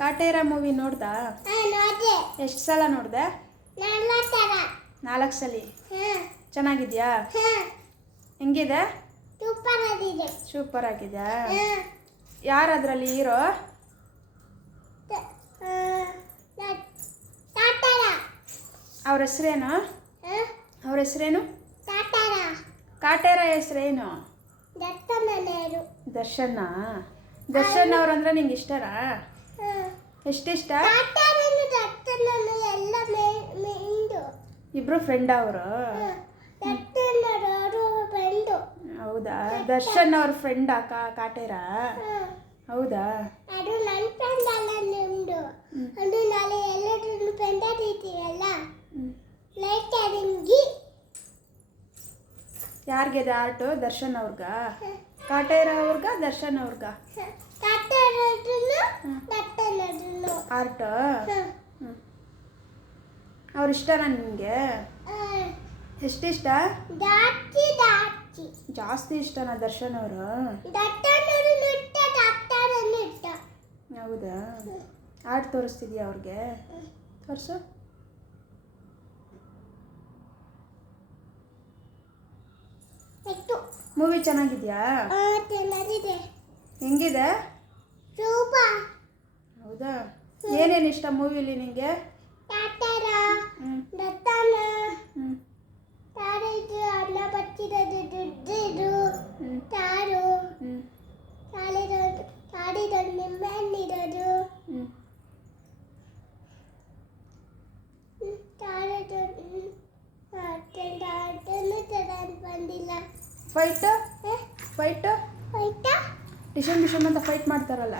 Kaatera movie ನೋಡ್ದಾ? ಎಷ್ಟು ಸಲ ನೋಡ್ದೆ? 4 ಸಲ. ಚೆನ್ನಾಗಿದ್ಯಾ? ಹೆಂಗಿದೆ? ಸೂಪರ್ ಆಗಿದೆಯಾ? ಯಾರು ಅದರಲ್ಲಿ ಹೀರೋ? ಅವ್ರ ಹೆಸರೇನು? ಕಾಟೇರ ಹೆಸರೇನು? ದರ್ಶನ್. ದರ್ಶನ್ ಅವ್ರಂದ್ರೆ ನಿಂಗೆ ಇಷ್ಟನಾ? ಎಷ್ಟಿಷ್ಟ? ಇಬ್ರು ಫ್ರೆಂಡ್ ಅವರು? ಹೌದಾ? ದರ್ಶನ್ ಅವ್ರ ಫ್ರೆಂಡ್ ಕಾಟೇರ? ಹೌದಾ? ಯಾರಿಗಿದೆ ಆರ್ಟು? ದರ್ಶನ್ ಅವ್ರಿಗ? ಕಾಟೇರ ಅವ್ರಿಗ? ದರ್ಶನ್ ಅವ್ರಿಗ ಆರ್ಟ್? ಅವ್ರು ಇಷ್ಟನಾ ನಿಮಗೆ? ಎಷ್ಟಿಷ್ಟ? ಜಾಸ್ತಿ ಇಷ್ಟನಾ ದರ್ಶನ್ ಅವರು? ಹೌದಾ? ಆರ್ಟ್ ತೋರಿಸ್ತಿದ್ಯಾ ಅವ್ರಿಗೆ? ತೋರಿಸು. ಮೂವಿ ಚೆನ್ನಾಗಿದ್ಯಾ? ಹೆಂಗಿದೆ? ಹೌದಾ? ಏನೇನು ಇಷ್ಟ ಮೂವಿಲಿ ನಿಂಗೆ? ಫೈಟ್ ಡಿಶಮ್ ಅಂತ ಫೈಟ್ ಮಾಡ್ತಾರಲ್ಲ?